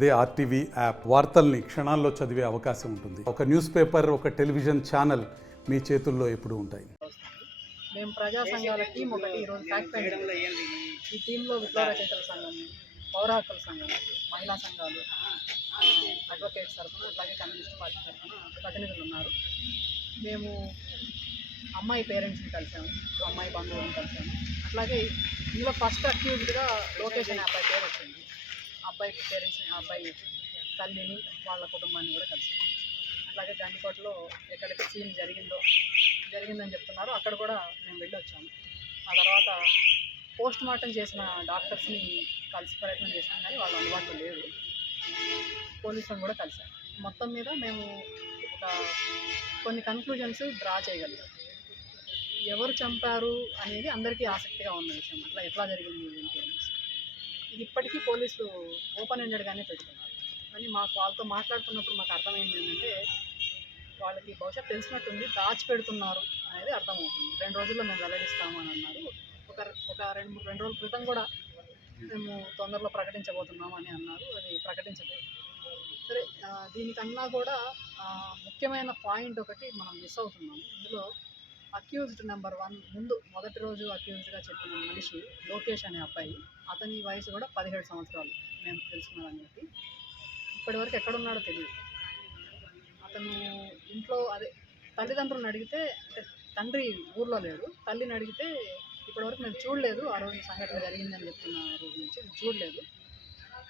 అదే RTV app వార్తల్ని క్షణాల్లో చదివే అవకాశం ఉంటుంది. ఒక న్యూస్ పేపర్, ఒక టెలివిజన్ ఛానల్ మీ చేతుల్లో ఎప్పుడూ ఉంటాయి. మేము ప్రజా సంఘాల టీం ఒకటి ఈరోజు ఫ్యాక్ట్ ఫైండ్. ఈ టీంలో విప్లవ రచయితల సంఘం, పౌర హక్కుల సంఘం, మహిళా సంఘాలు, అడ్వకేట్స్ తరఫున, అట్లాగే కమ్యూనిస్ట్ పార్టీ తరఫున ప్రతినిధులు ఉన్నారు. మేము అమ్మాయి పేరెంట్స్ని కలిసాము, అమ్మాయి బంధువులను కలిసాము. అట్లాగే ఇందులో ఫస్ట్ అక్యూజ్డ్గా లోకేష్ అనే అబ్బాయి పేరు వచ్చింది. అబ్బాయి పేరెంట్స్ని, అబ్బాయి తల్లిని, వాళ్ళ కుటుంబాన్ని కూడా కలిసాము. అట్లాగే గండికోటలో ఎక్కడైతే సీన్ జరిగిందని చెప్తున్నారో అక్కడ కూడా మేము వెళ్ళి వచ్చాము. ఆ తర్వాత పోస్ట్ మార్టం చేసిన డాక్టర్స్ని కలిసి ప్రయత్నం చేసాం, కానీ వాళ్ళు అందుబాటులో లేరు. పోలీసులను కూడా కలిసాం. మొత్తం మీద మేము ఒక కొన్ని కన్క్లూజన్స్ డ్రా చేయగలిగాం. ఎవరు చంపారు అనేది అందరికీ ఆసక్తిగా ఉన్న విషయం. అట్లా ఎట్లా జరిగింది ఏంటి అనేసి ఇది ఇప్పటికీ పోలీసులు ఓపెన్ ఎండెడ్గానే పెడుతున్నారు. కానీ మాకు వాళ్ళతో మాట్లాడుతున్నప్పుడు మాకు అర్థమైంది ఏంటంటే, వాళ్ళకి బహుశా తెలిసినట్టుంది, దాచిపెడుతున్నారు అనేది అర్థమవుతుంది. 2 రోజుల్లో మేము వెల్లడిస్తాము అని అన్నారు. ఒక 2 రోజుల క్రితం కూడా మేము తొందరలో ప్రకటించబోతున్నాము అని అన్నారు. అది ప్రకటించలేదు. సరే, దీనికన్నా కూడా ముఖ్యమైన పాయింట్ ఒకటి మనం మిస్ అవుతున్నాము. ఇందులో అక్యూజ్డ్ నెంబర్ 1 మొదటి రోజు అక్యూజ్డ్గా చెప్పిన మనిషి లోకేష్ అనే అబ్బాయి, అతని వయసు కూడా 17 సంవత్సరాలు మేము తెలుసుకున్నామని చెప్పి. ఇప్పటివరకు ఎక్కడున్నాడో తెలియదు. అతను ఇంట్లో తల్లిదండ్రులను అడిగితే, తండ్రి ఊర్లో లేడు, తల్లిని అడిగితే ఇప్పటివరకు మేము చూడలేదు, ఆ రోజు సంఘటన జరిగిందని చెప్తున్న రోజు నుంచి మేము చూడలేదు.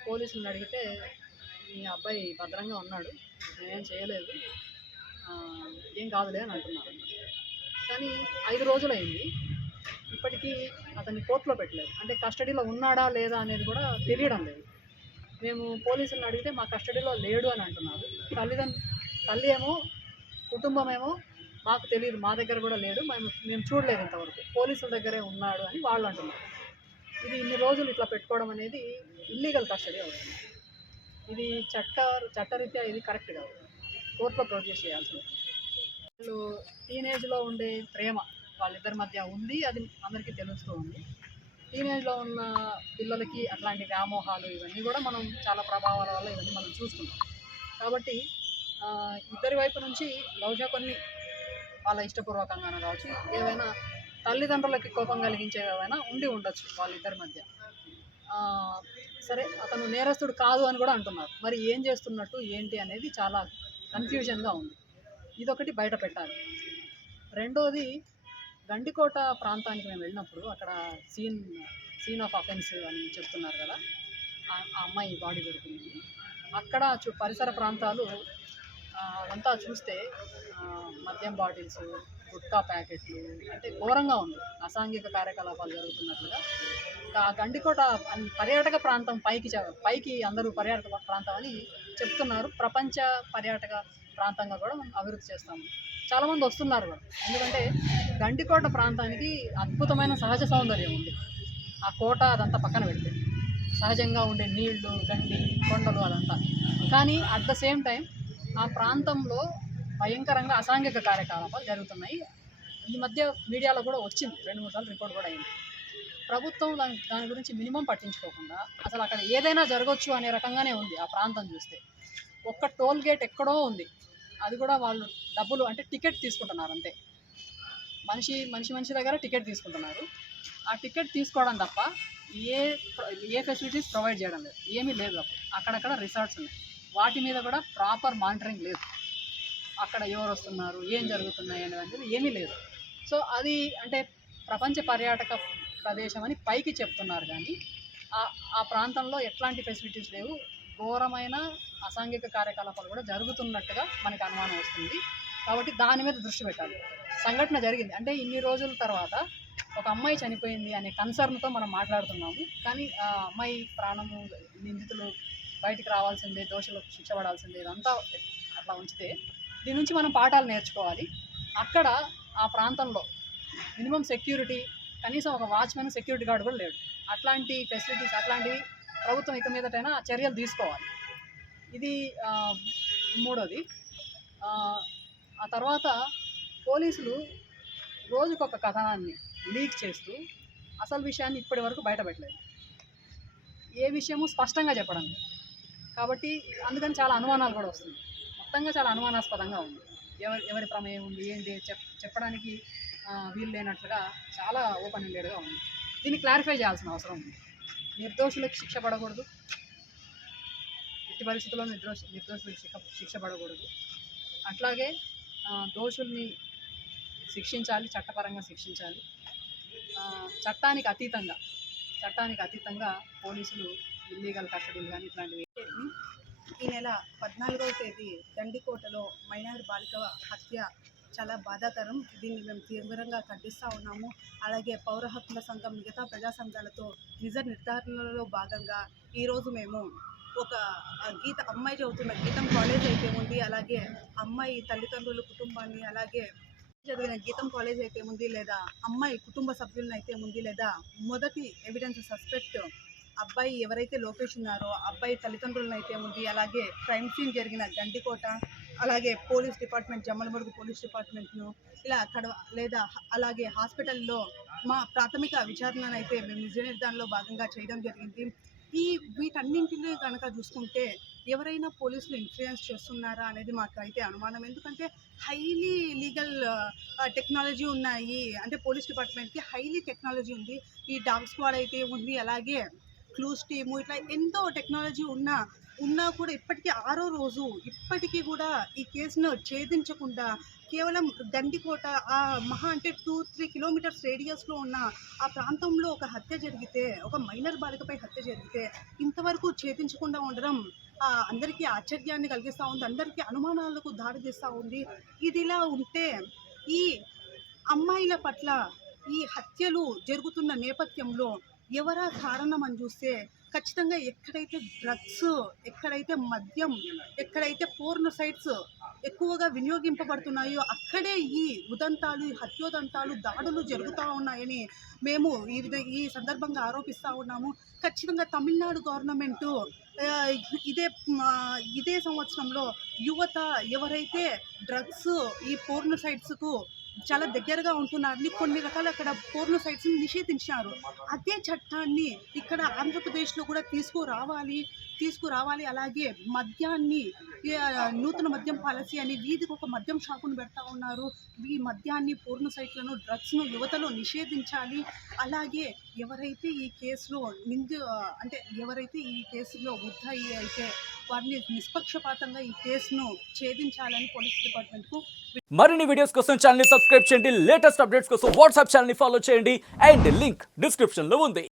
పోలీసులను అడిగితే మీ అబ్బాయి భద్రంగా ఉన్నాడు, నేనేం చేయలేదు, ఏం కాదులే అని అంటున్నారు. కానీ 5 రోజులైంది, ఇప్పటికీ అతన్ని కోర్టులో పెట్టలేదు. అంటే కస్టడీలో ఉన్నాడా లేదా అనేది కూడా తెలియడం లేదు. మేము పోలీసులను అడిగితే మా కస్టడీలో లేడు అని అంటున్నారు. తల్లి ఏమో, కుటుంబం ఏమో మాకు తెలియదు, మా దగ్గర కూడా లేడు, మేము చూడలేదు ఇంతవరకు, పోలీసుల దగ్గరే ఉన్నాడు అని వాళ్ళు అంటున్నారు. ఇది ఇన్ని రోజులు ఇట్లా పెట్టుకోవడం అనేది ఇల్లీగల్ కస్టడీ అవుతుంది. ఇది చట్టరీత్యా ఇది కరెక్ట్ కాదు, కోర్టులో ప్రొడ్యూస్ చేయాల్సింది. వాళ్ళు టీనేజ్లో ఉండే ప్రేమ వాళ్ళిద్దరి మధ్య ఉంది, అది అందరికీ తెలుస్తూ ఉంది. టీనేజ్లో ఉన్న పిల్లలకి అట్లాంటి వ్యామోహాలు ఇవన్నీ కూడా మనం చాలా ప్రభావాల వల్ల ఇవన్నీ మనం చూస్తున్నాం. కాబట్టి ఇద్దరి వైపు నుంచి బహుశా కొన్ని వాళ్ళ ఇష్టపూర్వకంగానే కావచ్చు, ఏవైనా తల్లిదండ్రులకి కోపం కలిగించేవైనా ఉండి ఉండొచ్చు వాళ్ళిద్దరి మధ్య. సరే, అతను నేరస్తుడు కాదు అని కూడా అంటున్నారు. మరి ఏం చేస్తున్నట్టు ఏంటి అనేది చాలా కన్ఫ్యూజన్గా ఉంది. ఇదొకటి బయట పెట్టాలి. రెండోది, గండికోట ప్రాంతానికి మేము వెళ్ళినప్పుడు అక్కడ సీన్ ఆఫ్ అఫెన్స్ అని చెప్తున్నారు కదా, ఆ అమ్మాయి బాడీ దొరికింది. అక్కడ పరిసర ప్రాంతాలు అదంతా చూస్తే మద్యం బాటిల్స్, గుట్కా ప్యాకెట్లు, అంటే ఘోరంగా ఉంది, అసాంఘిక కార్యకలాపాలు జరుగుతున్నట్లుగా. ఆ గండికోట పర్యాటక ప్రాంతం పైకి అందరూ పర్యాటక ప్రాంతం అని చెప్తున్నారు. ప్రపంచ పర్యాటక ప్రాంతంగా కూడా మనం అభివృద్ధి చేస్తాము. చాలామంది వస్తున్నారు కూడా, ఎందుకంటే గండికోట ప్రాంతానికి అద్భుతమైన సహజ సౌందర్యం ఉంది. ఆ కోట అదంతా పక్కన పెడితే సహజంగా ఉండే నీళ్లు, గండి, కొండలు అదంతా. కానీ అట్ ద సేమ్ టైం ఆ ప్రాంతంలో భయంకరంగా అసాంఘిక కార్యకలాపాలు జరుగుతున్నాయి. ఈ మధ్య మీడియాలో కూడా వచ్చింది, 2-3 సార్లు రిపోర్ట్ కూడా అయింది. ప్రభుత్వం దాని గురించి మినిమం పట్టించుకోకుండా అసలు అక్కడ ఏదైనా జరగవచ్చు అనే రకంగానే ఉంది. ఆ ప్రాంతం చూస్తే ఒక్క టోల్ గేట్ ఎక్కడో ఉంది, అది కూడా వాళ్ళు డబ్బులు అంటే టికెట్ తీసుకుంటున్నారు అంతే. మనిషి దగ్గర టికెట్ తీసుకుంటున్నారు. ఆ టికెట్ తీసుకోవడం తప్ప ఏ ఫెసిలిటీస్ ప్రొవైడ్ చేయడం లేదు, ఏమీ లేదు. అక్కడక్కడ రిసార్ట్స్ ఉన్నాయి, వాటి మీద కూడా ప్రాపర్ మానిటరింగ్ లేదు. అక్కడ ఎవరు వస్తున్నారు, ఏం జరుగుతున్నాయి అనేది ఏమీ లేదు. సో అది అంటే ప్రపంచ పర్యాటక ప్రదేశం అని పైకి చెప్తున్నారు, కానీ ఆ ప్రాంతంలో ఎట్లాంటి ఫెసిలిటీస్ లేవు. ఘోరమైన అసాంఘిక కార్యకలాపాలు కూడా జరుగుతున్నట్టుగా మనకి అనుమానం వస్తుంది. కాబట్టి దాని మీద దృష్టి పెట్టాలి. సంఘటన జరిగింది అంటే ఇన్ని రోజుల తర్వాత ఒక అమ్మాయి చనిపోయింది అనే కన్సర్న్తో మనం మాట్లాడుతున్నాము. కానీ ఆ అమ్మాయి ప్రాణము, నిందితులు బయటికి రావాల్సిందే, దోషులకు శిక్ష పడాల్సిందే, ఇదంతా అట్లా ఉంచితే దీని నుంచి మనం పాఠాలు నేర్చుకోవాలి. అక్కడ ఆ ప్రాంతంలో మినిమం సెక్యూరిటీ, కనీసం ఒక వాచ్మెన్, సెక్యూరిటీ గార్డ్ కూడా లేడు. అట్లాంటి ఫెసిలిటీస్, అట్లాంటివి ప్రభుత్వం ఇక మీదటైనా చర్యలు తీసుకోవాలి. ఇది మూడోది. ఆ తర్వాత పోలీసులు రోజుకొక కథనాన్ని లీక్ చేస్తూ అసలు విషయాన్ని ఇప్పటి వరకు బయటపెట్టలేదు. ఏ విషయము స్పష్టంగా చెప్పడం లేదు. కాబట్టి అందుకని చాలా అనుమానాలు కూడా వస్తుంది. మొత్తంగా చాలా అనుమానాస్పదంగా ఉంది. ఎవరి ప్రమేయం ఉంది ఏంటి చెప్పడానికి వీలు లేనట్లుగా చాలా ఓపెన్ ఎండెడ్గా ఉంది. దీన్ని క్లారిఫై చేయాల్సిన అవసరం ఉంది. నిర్దోషులకు శిక్ష పడకూడదు, ఎట్టి పరిస్థితుల్లో నిర్దోషులకు శిక్ష పడకూడదు. అట్లాగే దోషుల్ని శిక్షించాలి, చట్టపరంగా శిక్షించాలి. చట్టానికి అతీతంగా పోలీసులు ఇల్లీగల్ కస్టడీలు కానీ ఇట్లాంటివి. ఈ నెల 14వ తేదీ గండికోటలో మైనర్ బాలిక హత్య చాలా బాధాకరం. దీన్ని మేము తీవ్రంగా ఖండిస్తూ ఉన్నాము. అలాగే పౌర హక్కుల సంఘం మిగతా ప్రజా సంఘాలతో నిజ నిర్ధారణలో భాగంగా ఈరోజు మేము ఒక అమ్మాయి చదువుతున్న గీతం కాలేజ్ అయితే ఉంది, అలాగే అమ్మాయి తల్లిదండ్రుల కుటుంబాన్ని, అలాగే చదివిన గీతం కాలేజ్ అయితే ఉంది, లేదా అమ్మాయి కుటుంబ సభ్యులను అయితే ఉంది, లేదా మొదటి ఎవిడెన్స్ సస్పెక్ట్ అబ్బాయి ఎవరైతే లోకేష్ ఉన్నారో అబ్బాయి తల్లిదండ్రులను అయితే ఉంది, అలాగే క్రైమ్ సీన్ జరిగిన గండికోట, అలాగే పోలీస్ డిపార్ట్మెంట్ జమ్మలమడుగు పోలీస్ డిపార్ట్మెంట్ను ఇలా లేదా అలాగే హాస్పిటల్లో మా ప్రాథమిక విచారణను అయితే మేము నిజ నిర్ధారణలో భాగంగా చేయడం జరిగింది. వీటన్నింటినీ కనుక చూసుకుంటే ఎవరైనా పోలీసులు ఇన్ఫ్లుయెన్స్ చేస్తున్నారా అనేది మాకు అయితే అనుమానం. ఎందుకంటే హైలీ లీగల్ టెక్నాలజీ ఉన్నాయి, అంటే పోలీస్ డిపార్ట్మెంట్కి హైలీ టెక్నాలజీ ఉంది. ఈ డాగ్ స్క్వాడ్ అయితే ఉంది, అలాగే క్లూస్ టీము, ఇట్లా ఎంతో టెక్నాలజీ ఉన్నా కూడా ఇప్పటికీ 6వ రోజు ఇప్పటికీ కూడా ఈ కేసును ఛేదించకుండా కేవలం గండికోట మహా అంటే 2-3 కిలోమీటర్స్ రేడియస్లో ఉన్న ఆ ప్రాంతంలో ఒక హత్య జరిగితే, ఒక మైనర్ బాలికపై హత్య జరిగితే ఇంతవరకు ఛేదించకుండా ఉండడం అందరికీ ఆశ్చర్యాన్ని కలిగిస్తూ ఉంది, అందరికీ అనుమానాలకు దారితీస్తూ ఉంది. ఇదిలా ఉంటే ఈ అమ్మాయిల పట్ల ఈ హత్యలు జరుగుతున్న నేపథ్యంలో ఎవరా కారణం అని చూస్తే ఖచ్చితంగా ఎక్కడైతే డ్రగ్స్, ఎక్కడైతే మద్యం, ఎక్కడైతే పోర్న్ సైట్స్ ఎక్కువగా వినియోగింపబడుతున్నాయో అక్కడే ఈ ఉదంతాలు, హత్యోదంతాలు, దాడులు జరుగుతూ ఉన్నాయని మేము ఈ సందర్భంగా ఆరోపిస్తూ ఉన్నాము. ఖచ్చితంగా తమిళనాడు గవర్నమెంటు ఇదే సంవత్సరంలో యువత ఎవరైతే డ్రగ్స్, ఈ పోర్న్ సైట్స్కు చాలా దగ్గరగా ఉంటున్నారని కొన్ని రకాల అక్కడ పోర్న్ సైట్స్ని నిషేధించారు. అదే చట్టాన్ని ఇక్కడ ఆంధ్రప్రదేశ్లో కూడా తీసుకురావాలి. అలాగే మద్యాన్ని, నూతన మద్యం పాలసీ అని వీధికి ఒక మద్యం షాపును పెడతా ఉన్నారు. ఈ మద్యాన్ని, పోర్న్ సైట్లను, డ్రగ్స్ను యువతలో నిషేధించాలి. అలాగే ఎవరైతే ఈ కేసులో ఎవరైతే ఈ కేసులో ముద్దాయి అయితే వారిని నిష్పక్షపాతంగా ఈ కేసును ఛేదించాలని పోలీస్ డిపార్ట్మెంట్కు. మరిన్ని వీడియోస్ కోసం ఛానల్ ని సబ్స్క్రైబ్ చేయండి, లేటెస్ట్ అప్డేట్స్ కోసం వాట్సాప్ ఛానల్ ని ఫాలో చేయండి అండ్ లింక్ డిస్క్రిప్షన్ లో ఉంది.